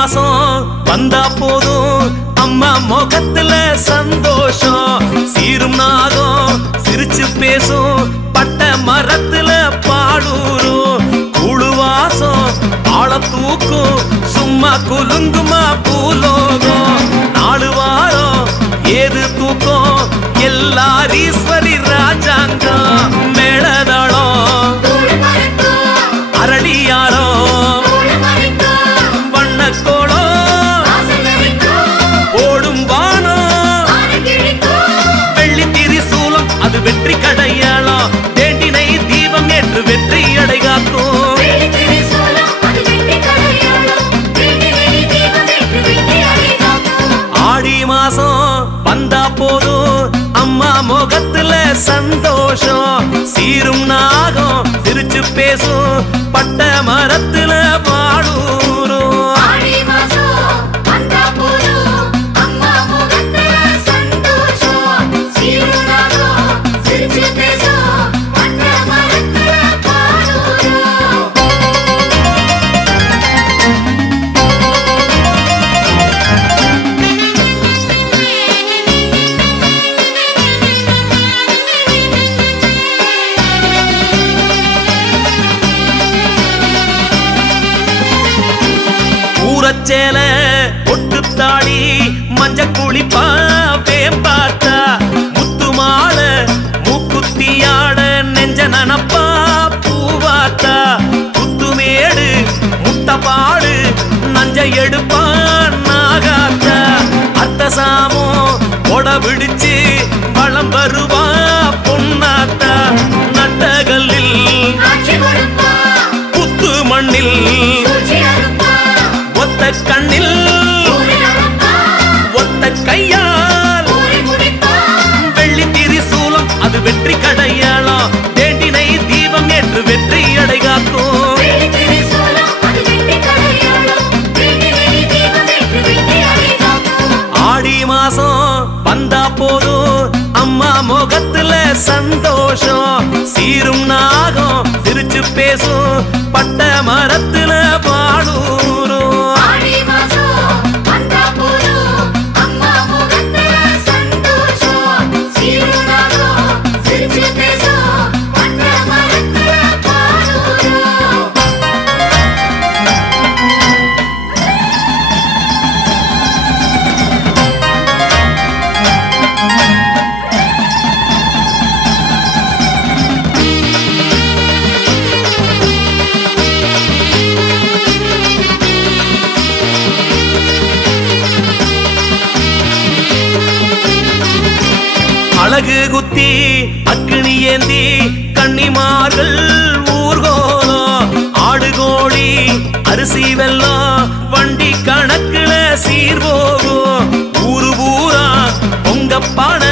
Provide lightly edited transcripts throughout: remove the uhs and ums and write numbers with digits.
மாசம் வந்தா போதும் அம்மா முகத்துல சந்தோஷம் சீரும் நாகம் சிரிச்சு பேசும் பட்ட மரத்துல பாடூரும் கூழுவாசம் ஆள தூக்கும் சும்மா குலுங்குமா பூலோகம் 4 வாரம் ஏது தூக்கம் எல்லாரீஸ்வரி ராஜாங்கம் மேளதாளம் அரளியாரம் வண்ணக்கோளம் ஓடும் வானம் வெள்ளி திரிசூலம் அது வெற்றி கடையாளம் தேண்டினை தீபம் ஏற்று வெற்றி அடைகாக்கும் ஆடி மாசம் வந்தா போதும் அம்மா முகத்துல சந்தோஷம் சீரும் நாகம் சிரிச்சு பேசும் பட்ட மரத்துல பாடூரும் சேல ஒட்டுத்தாடி மஞ்ச குளிப்பா வேம்பாத்தா முத்து மாலை மூக்குத்தியாட நெஞ்ச நனப்பா பூவாத்தா குத்துமேடு முட்டப்பாடு நஞ்ச எடுப்பா நாகாத்தா அர்த்தசாமோ கொட விடிச்சு வளம் வருவா பொன்னாத்தா நட்டகல்லில் புத்து மண்ணில் ஒத்த கண்ணில் ஒத்த கையால் வெள்ளி திரிசூலம் அது வெற்றி கடையாளம் தேண்டினை தீபம் ஏற்று வெற்றி அடைகாக்கும் ஆடி மாசம் வந்தா போதும் அம்மா முகத்துல சந்தோஷம் சீரும் நாகம் சிரிச்சு பேசும் பட்ட மரத்துல பாடூரும் அழகு குத்தி அக்கினி ஏந்தி கன்னிமார்கள் ஊர்கோலம் ஆடுகோழி அரிசி வெல்லம் வண்டி கணக்குல சீர்வோகும் ஊரு பூரா பொங்கப்பான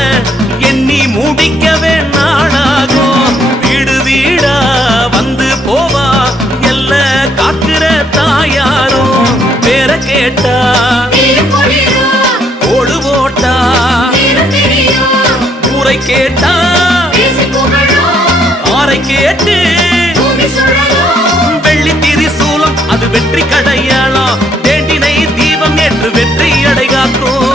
எண்ணி முடிக்கவே நாடாகும் வீடு வீடா வந்து போவா எல்ல காக்குற தாயாரும் பேர கேட்டா ஓடு போட்டா ஊரை கேட்டா ஆரை கேட்டு வெள்ளி திரிசூலம் அது வெற்றி கடையாளம் தேண்டினை தீபம் ஏற்று வெற்றி அடைகாக்கும்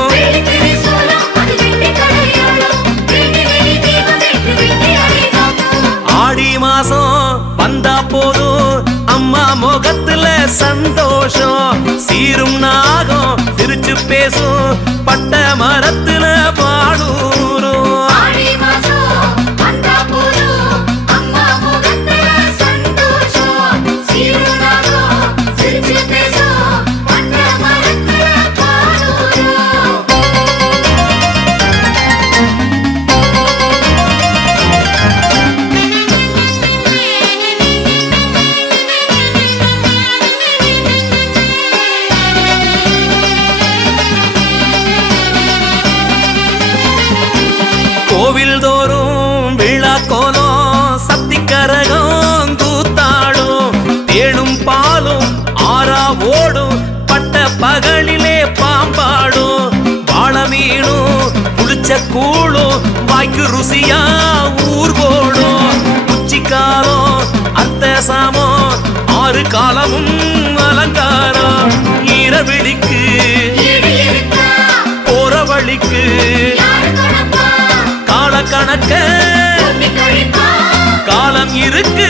ஆடி மாசம் வந்தா போதும் அம்மா முகத்துல சந்தோஷம் சீரும் நாகம் சிரிச்சு பேசும் பட்ட மரத்துல பாடூரும் கோவில் தோறும் விழா கோலம் சத்திக்கரகம் கூத்தாடும் தேனும் பாலும் ஆறா ஓடும் பட்ட பகலிலே பாம்பாடும் வாழ மீனும் புளிச்ச கூழும் வாய்க்கு ருசியா ஊர் போடும் உச்சிக்காலம் அர்த்த சாமம் 6 காலமும் அலங்காரம் ஈர விழிக்கு போற வழிக்கு கால கணக்க காலம் இருக்கு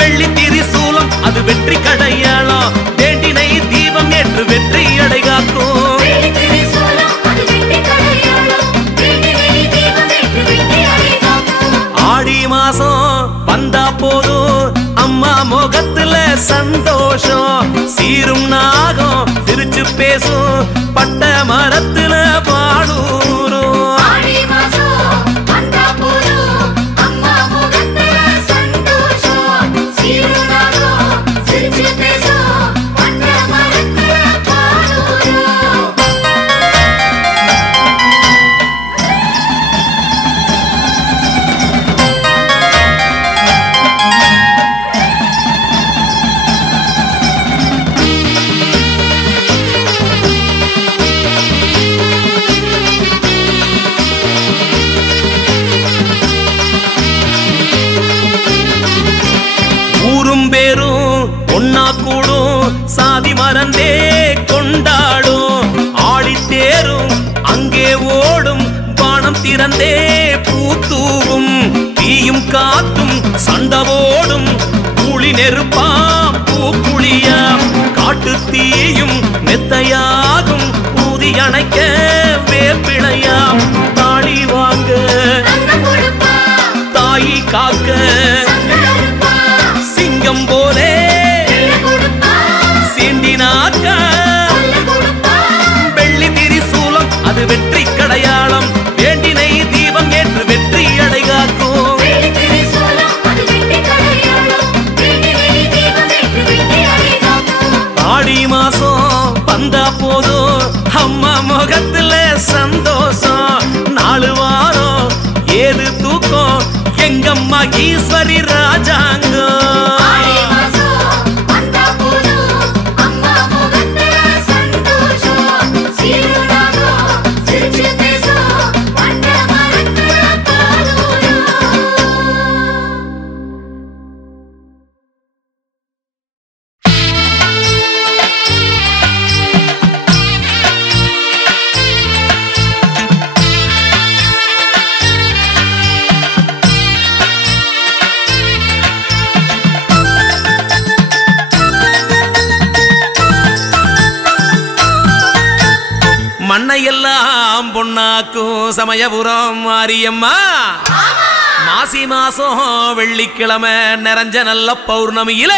வெள்ளி திரிசூலம் அது வெற்றி கடையாளம் வேண்டினை தீபம் ஏற்று வெற்றி அடைகாக்கும் ஆடி மாசம் வந்தா போதும் அம்மா முகத்துல சந்தோஷம் சீரும் நாகம் சிரிச்சு பேசும் பட்ட மரத்துல பாடூரும் ஒன்னா கூடும் சாதி மறந்தே கொண்டாடும் ஆடி தேரும் அங்கே ஓடும் பானம் திறந்தே பூத்தூவும் தீயும் காத்தும் சண்டவோடும் கூலி நெருப்பாம் பூக்குழியாம் காட்டு தீயும் மெத்தையாகும் ஊதி அணைக்க வேப்பிளையாம் தாளி வாங்க தாயி காக்க சிங்கம் போலே வெள்ளி திரிசூலம் அது வெற்றி கடையாளம் வேண்டினை தீபம் ஏற்று வெற்றி அடைகாக்கும் ஆடி மாசம் வந்தா போதும் அம்மா முகத்துல சந்தோஷம் 4 வாரம் ஏது தூக்கம் எங்கம்மா ஈஸ்வரி ராஜாங்கம் மண்ணையெல்லாம் பொன்னாக்கும் சமயபுரம் மாரியம்மா மாசி மாசம் வெள்ளிக்கிழமை நிறைஞ்ச நல்ல பௌர்ணமியில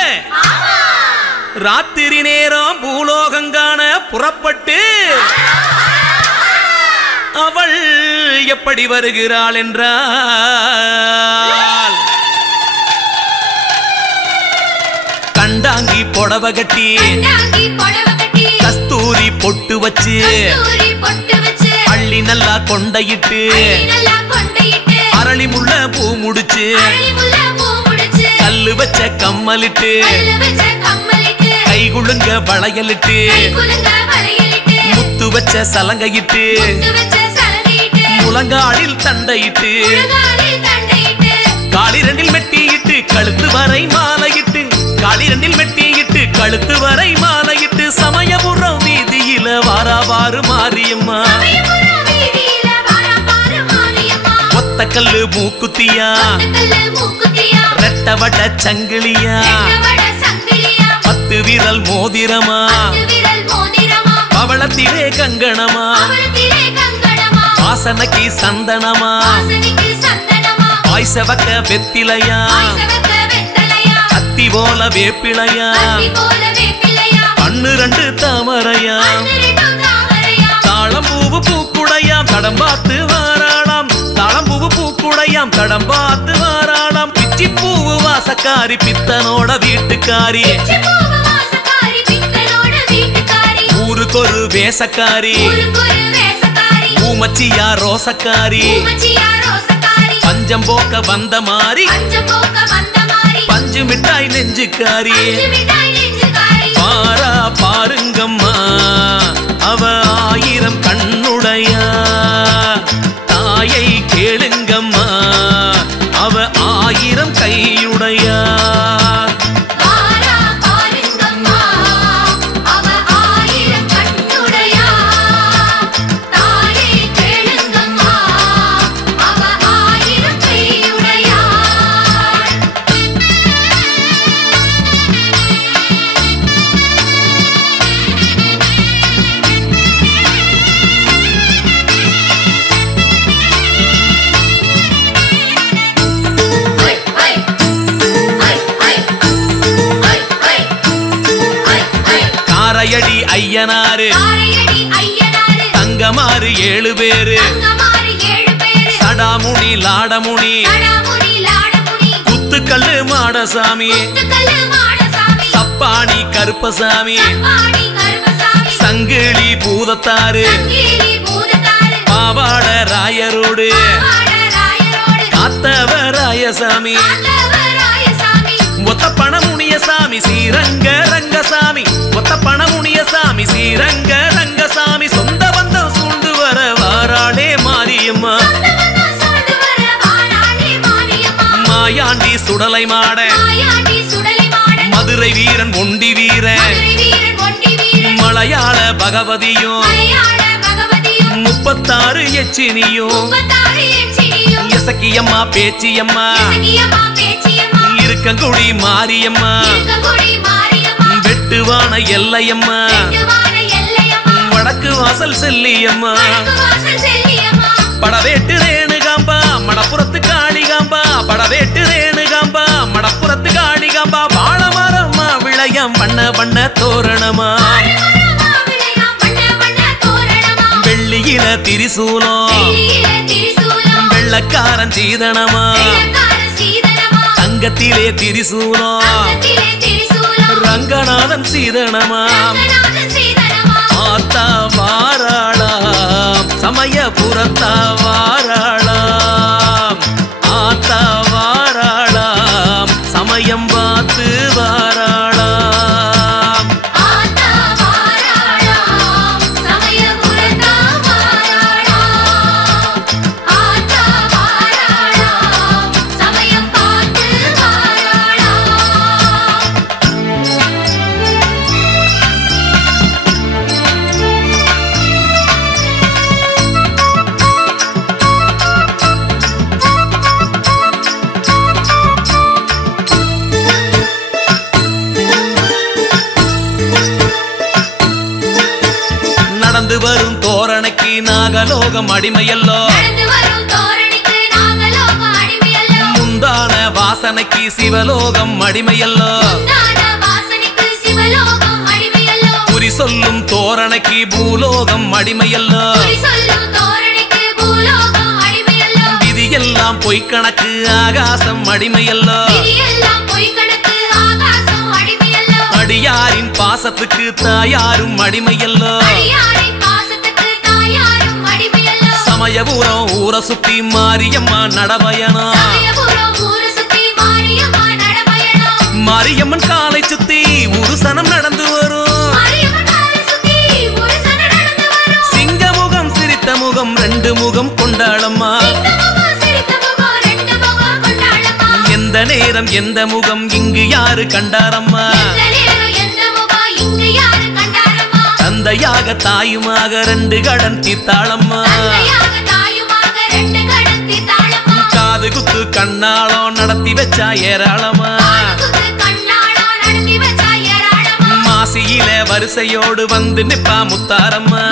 ராத்திரி நேரம் பூலோகங்கான புறப்பட்டு அவள் எப்படி வருகிறாள் என்றால் கண்டாங்கி புடவை கட்டி கஸ்தூரி பொட்டு வச்சு அள்ளி நல்லா கொண்டையிட்டு அரளி முள்ள பூ முடிச்சு கல்லு வச்ச கம்மலிட்டு கை குழுங்க வளையலிட்டு முத்து வச்ச சலங்கையிட்டு முழங்காலில் தண்டையிட்டு காலிரண்டில் மெட்டியிட்டு கழுத்து வரை மாலையிட்டு காலிரண்டில் மெட்டியிட்டு கழுத்து வரை மாலையிட்டு சமயபுரம் வீதியில வாராவாறு மாரியம்மா ஒத்த கல்லு மூக்குத்தியா ரெட்ட வட சங்கிலியா 10 விரல் மோதிரமா பவளத்திலே கங்கணமா வாசனைக்கு சந்தனமா ஆய்சவக்க வெத்திலையா கத்தி போல வேப்பிளையா 12 தாமரையா தாளம்பூவு பூக்குடையாம் தடம் பார்த்து வாராளாம் தாளம்பூவு பூக்குடையாம் தடம் பார்த்து வாராளாம் பிச்சி பூவு வாசக்காரி பித்தனோட வீட்டுக்காரி ஊருக்கொரு வேசக்காரி பூமச்சியா ரோசக்காரி பஞ்சம் போக்க வந்த மாறி பஞ்சு மிட்டாய் நெஞ்சுக்காரி பாரா பாருங்கம்மா அவ 1000 கண்ணுடையா தாயை கேளுங்கம்மா அவ 1000 கையுடையா காரையடி ஐயனாரு தங்கமாறு 7 பேரு சடாமுனி லாடமுனி குத்துக்கல்லு மாடசாமி சப்பாணி கருப்பசாமி சங்கிலி பூதத்தாரு பாவாட ராயரோடு காத்தவராயசாமி ஒத்த பணமுனிய சாமி ஸ்ரீரங்க ரங்கசாமி ஒத்த பணமுனிய சாமி ஸ்ரீரங்க ரங்கசாமி சொந்த பந்தம் சூழ்ந்து வர வாராளே மாரியம்மா மாயாண்டி சுடலை மாட மதுரை வீரன் ஒண்டி வீரன் மலையாள பகவதியும் 36 எச்சினியும் இசக்கியம்மா பேச்சியம்மா இருக்கங்குடி மாரியம்மா வெட்டுவான எல்லையம்மா வடக்கு வாசல் செல்லியம்மா படவேட்டு ரேணுகாம்பா மடப்புறத்து காளிகாம்பா படவேட்டு ரேணுகாம்பா மடப்புறத்து காளிகாம்பா வாழமரம்மா விளையம் வண்ண வண்ண தோரணமா வெள்ளியில திரிசூலம் வெள்ளக்காரன் சீதனமா தங்கத்திலே திரிசூலம் ரங்கநாதன் சீதனமா ஆத்தா வாராளாம் சமயபுரத்தா வாராளாம் ஆத்தா வாராளாம் சமயம் பார்த்து வாராளாம் நடந்து வரும் தோரணைக்கு நாகலோகம் அடிமையல்லோ முந்தான வாசனைக்கு சிவலோகம் அடிமையல்லோ குறி சொல்லும் தோரணைக்கு பூலோகம் அடிமையல்லோ விதியெல்லாம் பொய்க்கணக்கு ஆகாசம் அடிமையல்லோ அடியாரின் பாசத்துக்கு தாயாரும் அடிமையல்லோ சமயபுரம் ஊரை சுத்தி மாரியம்மா நடபயணம் மாரியம்மன் காலை சுத்தி ஒரு சனம் நடந்து வரும் சிங்கமுகம் சிரித்த முகம் 2 முகம் கொண்டாளம்மா எந்த நேரம் எந்த முகம் இங்கு யாரு கண்டாரம்மா தந்தையாக தாயுமாக 2 கடன் தீர்த்தாளம்மா காது குத்து கண்ணாளம் நடத்தி வச்சா ஏராளமா மாசியில வரிசையோடு வந்து நிப்பா முத்தாரம்மா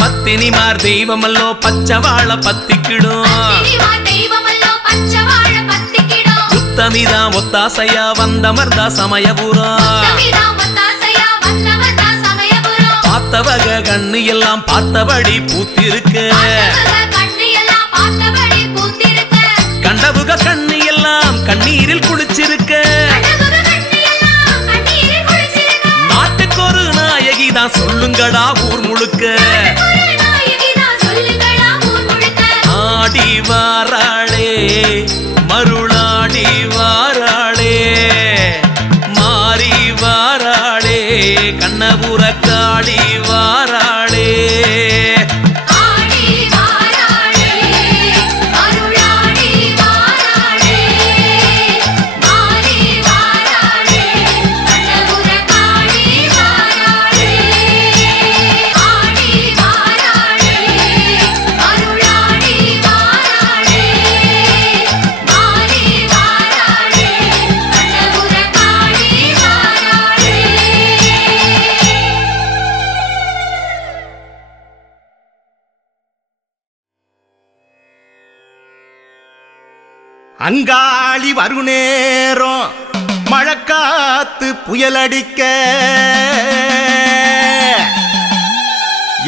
பத்தினிமார் தெய்வமல்லோ பச்சவாழ பத்திக்கிடும் உத்தமிதான் ஒத்தாசையா வந்தமர்ந்தா சமயபுரம் பார்த்தவக கண்ணு எல்லாம் பார்த்தபடி பூத்திருக்கு கண்டவுக கண்ணு எல்லாம் கண்ணீரில் குளிச்சிருக்கு நாட்டுக்கு ஒரு நாயகிதான் சொல்லுங்கடா ஊர் முழுக்க ஆடி வாராளே மருளாடி வாராளே மாறி வாராளே கண்ணபுர காளி வாராளே அங்காளி வருநேரம் மழைக்காத்து புயலடிக்க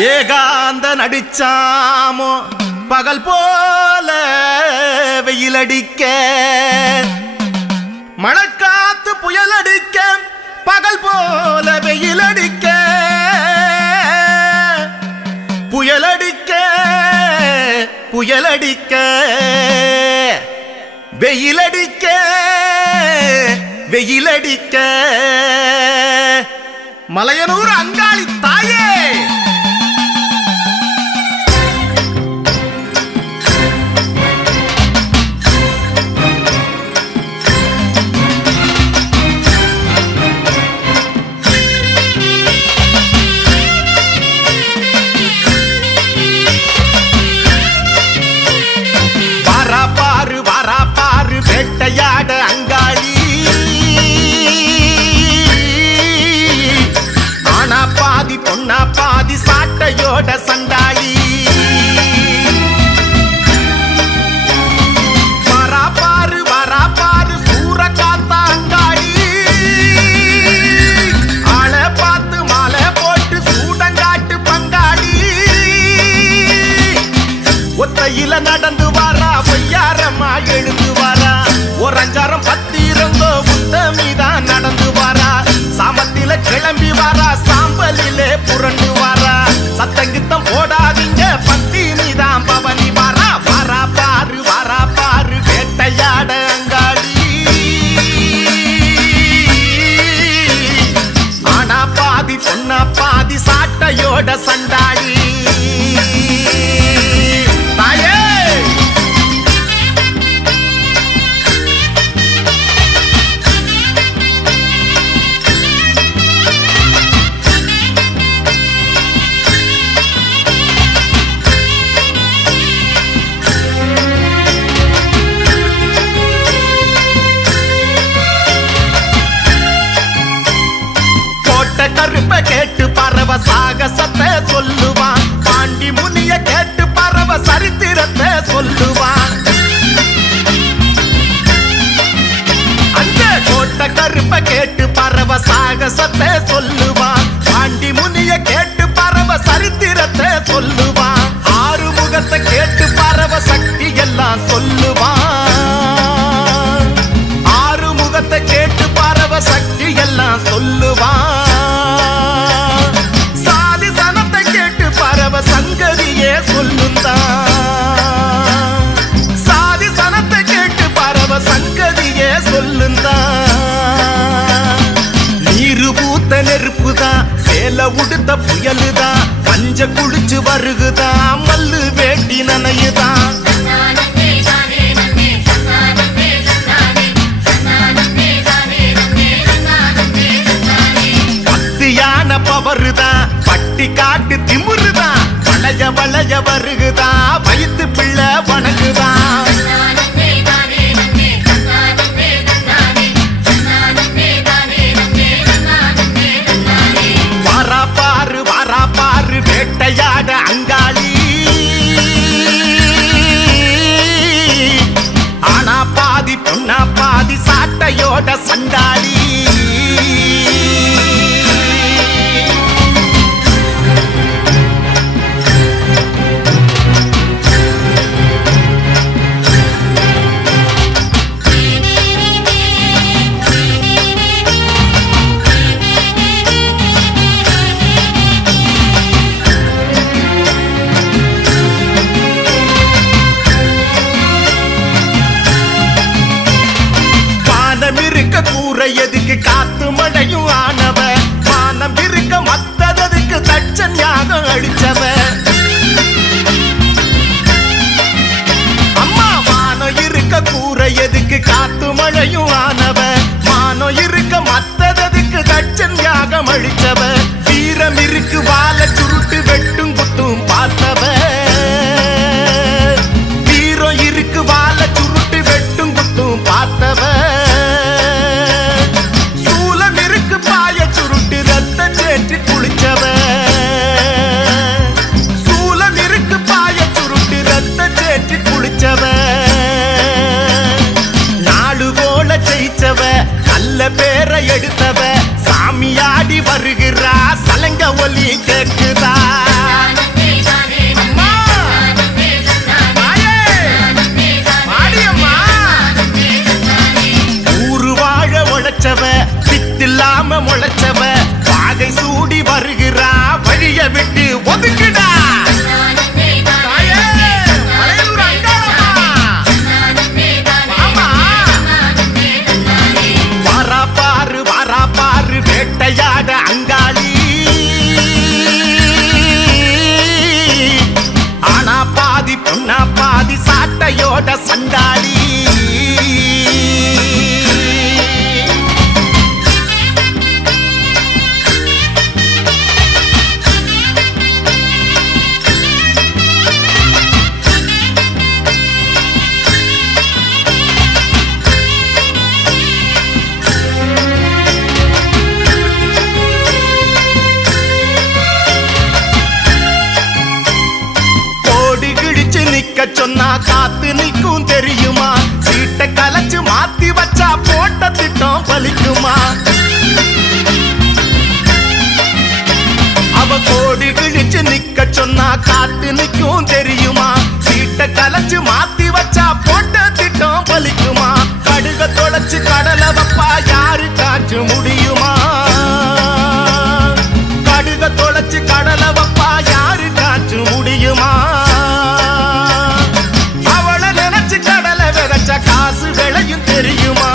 ஏகாந்த நடிச்சாமோ பகல் போல வெயிலடிக்க மழைக்காத்து புயலடிக்க பகல் போல வெயிலடிக்க புயலடிக்க புயலடிக்க வெயிலடிக்க வெயிலடிக்க மலையனூர் அங்காளி தாயே வேட்டையாட அங்காளி ஆனா பாதி பொண்ணா பாதி சாட்டையோட சண்டாளி வரா பாரு சூற காத்தா அங்காளி ஆளை பார்த்து மாலை போட்டு சூடங்காட்டு பங்காளி ஒத்தையில நடந்து வாரா பொய்யாரமா எழுந்து வாரா ஒரு அஞ்சாரம் பத்திரங்கோ முத்தமிதான் நடந்து வாரா சாமத்தில கிளம்பி வாரா சாம்பலிலே புரண்டு வாரா சத்தங்கித்தம் போடாதீங்க பத்தினிதான் பவனி வாரா வாரா பாரு வேட்டையாட அங்காளி ஆனா பாதி பொண்ணா பாதி சாட்டையோட சண்டாளி தாயே கருப்ப கேட்டு பறவ சாகசத்தை சொல்லுவான் பாண்டி முனிய கேட்டு பறவ சரித்திரத்தை சொல்லுவான் அந்த கோட்டை கருப்ப கேட்டு பறவ சாகசத்தை சொல்லுவான் பாண்டி முனிய கேட்டு பறவ சரித்திரத்தை சொல்லுவான் ஆறு முகத்தை கேட்டு பறவ சக்தி எல்லாம் சொல்லுவான் ஆறு முகத்தை கேட்டு பறவ சக்தி எல்லாம் சொல்லுவான் சங்கதியே சொல்லுந்தான் சாதி சனத்தை கேட்டு பறவ சங்கதியே சொல்லுந்தான் நீரு பூத்த நெருப்புதான் சேல உடுத்த புயலுதான் கஞ்ச குளிச்சு வருகுதான் மல்லு வேட்டி நனையுதான் பத்தியான பவருதான் பட்டி காட்டு திமுருதான் வளைய வருகுதா வயிற்று பிள்ளை வணங்குதான் வாரா பாரு வேட்டையாட அங்காளி ஆனா பாதி பொண்ணா பாதி சாட்டையோட சண்டாளி எதுக்கு காத்து மழையும் ஆனவ வானம் இருக்க மத்ததுக்கு தட்சன் யாகம் அடிச்சவ அம்மா வானம் இருக்க கூரை எதுக்கு காத்து மழையும் ஆனவ வானம் இருக்க மத்ததுக்கு தட்சன் யாகம் அடிச்சவ வீரம் இருக்கு வாழ சுருட்டு வெட்டும் குத்தும் பார்த்தவ வீரம் இருக்கு வாழ சுருட்டு வெட்டும் குத்தும் பார்த்தவ குளிச்சவ சூலம் இருக்கு பாய சுருட்டு ரத்த சேற்றி குளிச்சவ நாடு போல ஜெயிச்சவ நல்ல சாட்டையோட சண்டாளி சொன்னா காத்து நிற்கும் தெரியுமா சீட்டை கலைச்சு மாத்தி வச்சா போட்ட திட்டம் பலிக்குமா அவ கோடி கிழிச்சு நிக்க சொன்னா காத்து நிற்கும் தெரியுமா சீட்டை கலைச்சு மாத்தி வச்சா போட்ட திட்டம் பலிக்குமா கடுக தொலைச்சு கடலை வப்பா யாரு காற்று முடியுமா கடுக தொலைச்சு கடலை வப்பா யாரு காற்று முடியுமா காசு விளையும் தெரியுமா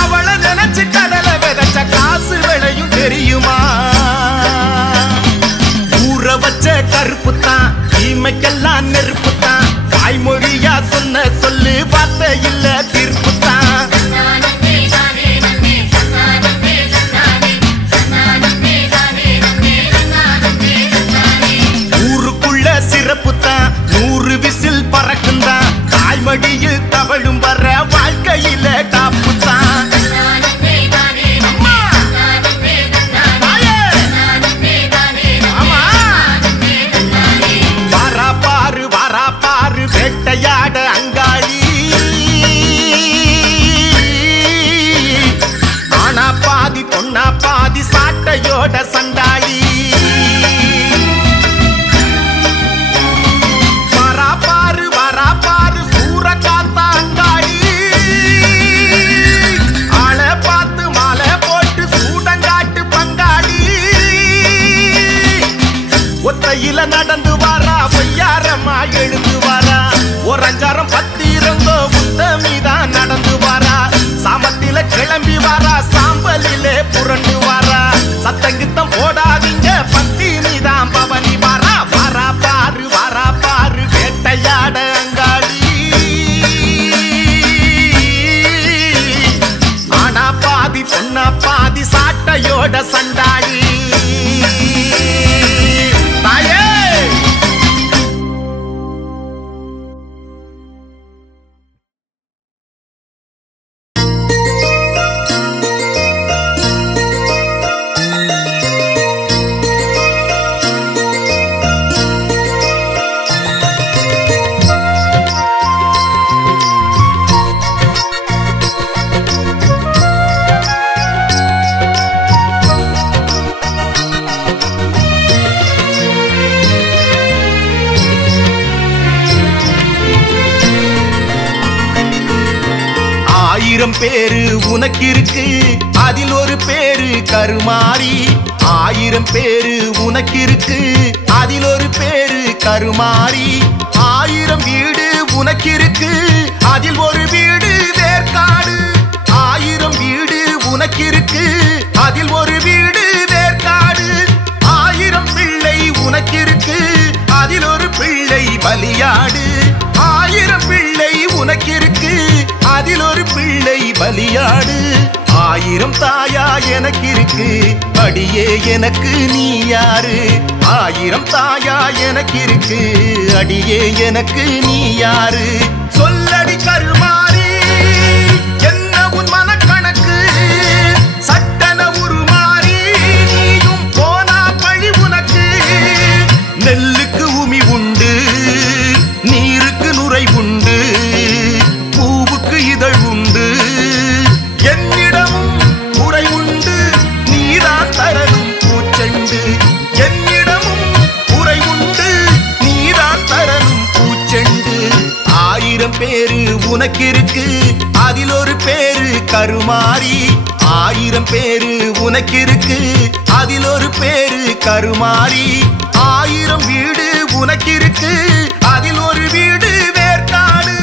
அவளை நினைச்சு கடலை விதைச்ச காசு விளையும் தெரியுமா ஊற வச்ச கருப்பு தான் தீமைக்கெல்லாம் நெருப்பு தான் வாய்மொழியா சொன்ன சொல்லு வார்த்தை இல்ல தீர்ப்பு தான் ஊருக்குள்ள சிறப்பு தான் 100 விசில் பறக்குந்தான் தாய்மடியில் தவழும் வர வாழ்க்கையில டாப்பு தான் வாரா பாரு வேட்டையாட அங்காளி ஆனா பாதி பொண்ணா பாதி சாட்டையோட சண்டாளி நடந்து வாரா பொய்யாரமா எழுந்து வாரா ஒரு அஞ்சாரம் பத்திரங்கோ முத்தமிதான் நடந்து வாரா சாமத்தில கிளம்பி வாரா சாம்பலிலே புரண்டு வாரா சத்தங்கித்தம் போடாதீங்க பத்தினிதான் பவனி வாரா வாரா பாரு வேட்டையாட அங்காளி ஆனா பாதி பொண்ணா பாதி சாட்டையோட சண்டாளி பேரு உனக்கு இருக்கு அதில் ஒரு பேரு கருமாரி 1000 பேரு உனக்கு இருக்கு அதில் ஒரு பேரு கருமாரி 1000 வீடு உனக்கு இருக்கு அதில் ஒரு வீடு வேர்க்காடு 1000 வீடு உனக்கு இருக்கு அதில் ஒரு வீடு வேர்க்காடு 1000 பிள்ளை உனக்கு இருக்கு அதில் ஒரு பிள்ளை பலியாடு 1000 பிள்ளை உனக்கு இருக்கு அதில் ஒரு பிள்ளை பலியாடு 1000 தாயா எனக்கு இருக்கு அடியே எனக்கு நீ யாரு 1000 தாயா எனக்கு இருக்கு அடியே எனக்கு நீ யாரு சொல்லடி கருமாரி என்ன உன் மனக்கணக்கு சட்டன உருமாறி நீயும் போனா பழி உனக்கு நெல்லுக்கு உமி உண்டு நீருக்கு நுரை உண்டு பூவுக்கு இதழ் உண்டு என்னிடமும் குறை உண்டு நீதான் தரணும் பூச்செண்டு என்னிடமும் குறை உண்டு நீதான் தரணும் பூச்செண்டு 1000 பேரு உனக்கு இருக்கு அதில் ஒரு பேரு கருமாரி 1000 பேரு உனக்கு இருக்கு அதில் ஒரு பேரு கருமாரி 1000 வீடு உனக்கு இருக்கு அதில் ஒரு வீடு வேர்க்காடு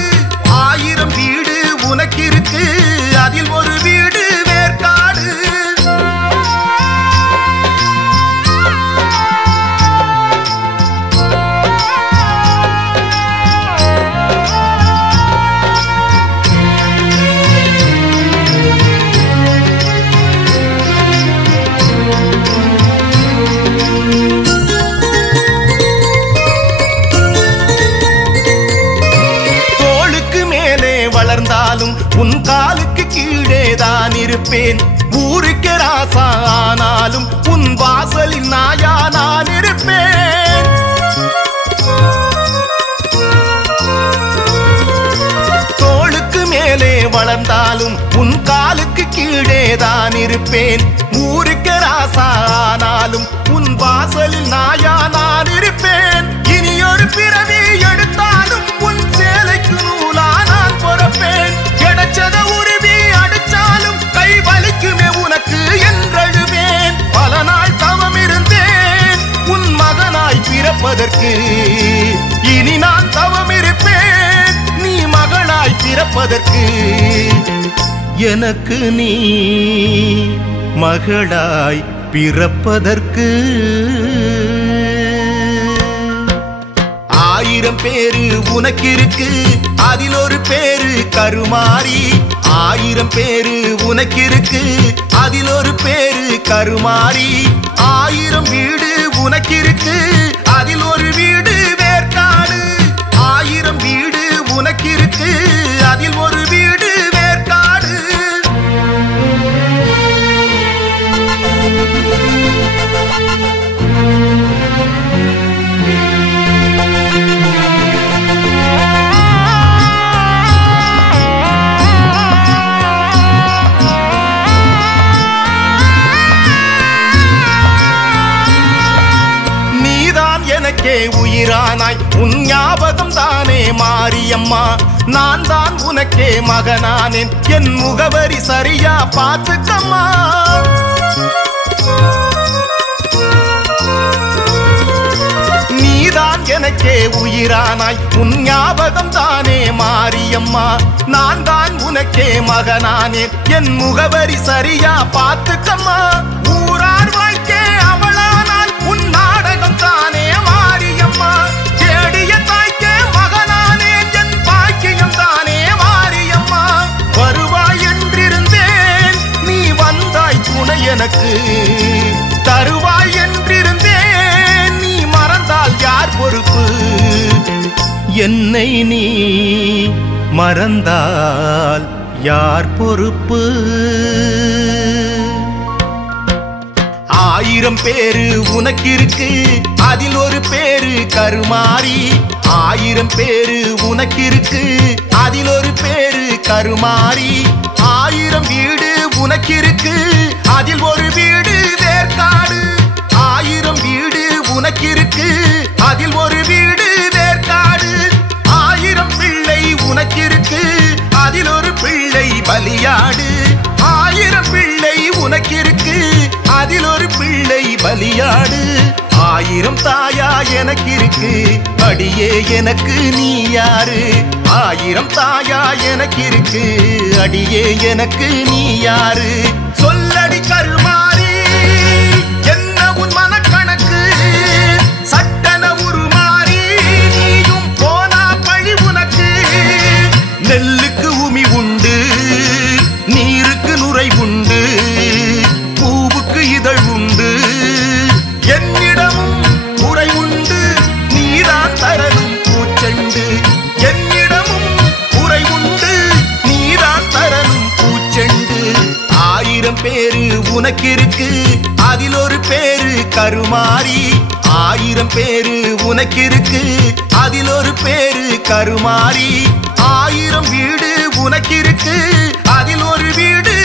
1000 வீடு உனக்கு இருக்கு அதில் ஒரு வீடு வேர்க்காடு வளர்ந்தாலும் உன் காலுக்கு கீழேதான் இருப்பேன். ஊருக்கு ராசா ஆனாலும் உன் வாசலில் நாயா நான் இருப்பேன். தோளுக்கு மேலே வளர்ந்தாலும் உன் காலுக்கு கீழேதான் இருப்பேன். ஊருக்கு ராசா ஆனாலும் உன் வாசலில் நாயா நான் இருப்பேன். இனி ஒரு பிறவி எடுத்தாலும் உன் சேலைக்கு நூலா நான் பொறப்பேன். கிடைச்சத உருவி அடிச்சாலும் கை வலிக்குமே உனக்கு என்றழுவேன். பல நாள் தவம் இருந்தேன் உன் மகனாய் பிறப்பதற்கு. இனி நான் தவம் இருப்பேன் நீ மகளாய் பிறப்பதற்கு. எனக்கு நீ மகளாய் பிறப்பதற்கு. 1000 பேரு உனக்கு இருக்கு அதில் ஒரு பேரு கருமாரி. 1000 பேரு உனக்கு இருக்கு அதில் ஒரு பேரு கருமாரி. 1000 வீடு உனக்கு இருக்கு அதில் ஒரு வீடு வேர்க்காடு. 1000 வீடு உனக்கு இருக்கு அதில் ஒரு வீடு வேர்க்காடு. எனக்கே உயிரானாய் உன் ஞாபகம் தானே மாரியம்மா. நான் தான் உனக்கே மகனானேன் என் முகவரி சரியா பார்த்துக்கம்மா. நீதான் எனக்கே உயிரானாய் உன் ஞாபகம் தானே மாரியம்மா. நான் தான் உனக்கே மகனானேன் என் முகவரி சரியா பார்த்துக்கம்மா. ஊரார் வாழ்க்கை அவளானால் உன் நாடகம் தானே மாரியம்மா. தேடிய தாய்க்கே மகனானேன் என் பாக்கியம் தானே மாரியம்மா. வருவாய் என்றிருந்தேன் நீ வந்தாய் துணை எனக்கு. தருவாய் என்றிருந்தேன் நீ மறந்தால் யார் பொறுப்பு. என்னை நீ மறந்தால் யார் பொறுப்பு. 1000 பேரு உனக்கு இருக்கு அதில் ஒரு பேரு கருமாரி. 1000 பேரு உனக்கு இருக்கு அதில் ஒரு பேரு கருமாரி. 1000 வீடு உனக்கு இருக்கு அதில் ஒரு வீடு வேர்க்காடு. 1000 வீடு உனக்கு இருக்கு அதில் ஒரு வீடு வேர்க்காடு. 1000 பிள்ளை உனக்கு இருக்கு அதில் ஒரு பிள்ளை பலியாடு. 1000 பிள்ளை உனக்கு இருக்கு அதில் ஒரு பிள்ளை பலியாடு. 1000 தாயா எனக்கு இருக்கு அடியே எனக்கு நீ யாரு. 1000 தாயா எனக்கு இருக்கு அடியே எனக்கு நீ யாரு. சொல்லடி கருமாரி என்ன உன் மனக்கணக்கு. சட்டன உருமாறி நீயும் போனா பழி உனக்கு. நெல்லுக்கு உமி உண்டு நீருக்கு நுரை உண்டு பூவுக்கு இதழ் உண்டு. என்னிடமும் குறை உண்டு நீதான் தரணும் பூச்செண்டு. என்னிடமும் குறை உண்டு நீதான் தரணும் பூச்செண்டு. 1000 பேரு உனக்கு இருக்கு அதில் ஒரு பேரு கருமாரி. 1000 பேரு உனக்கு இருக்கு அதில் ஒரு பேரு கருமாரி. 1000 வீடு உனக்கு இருக்கு அதில் ஒரு வீடு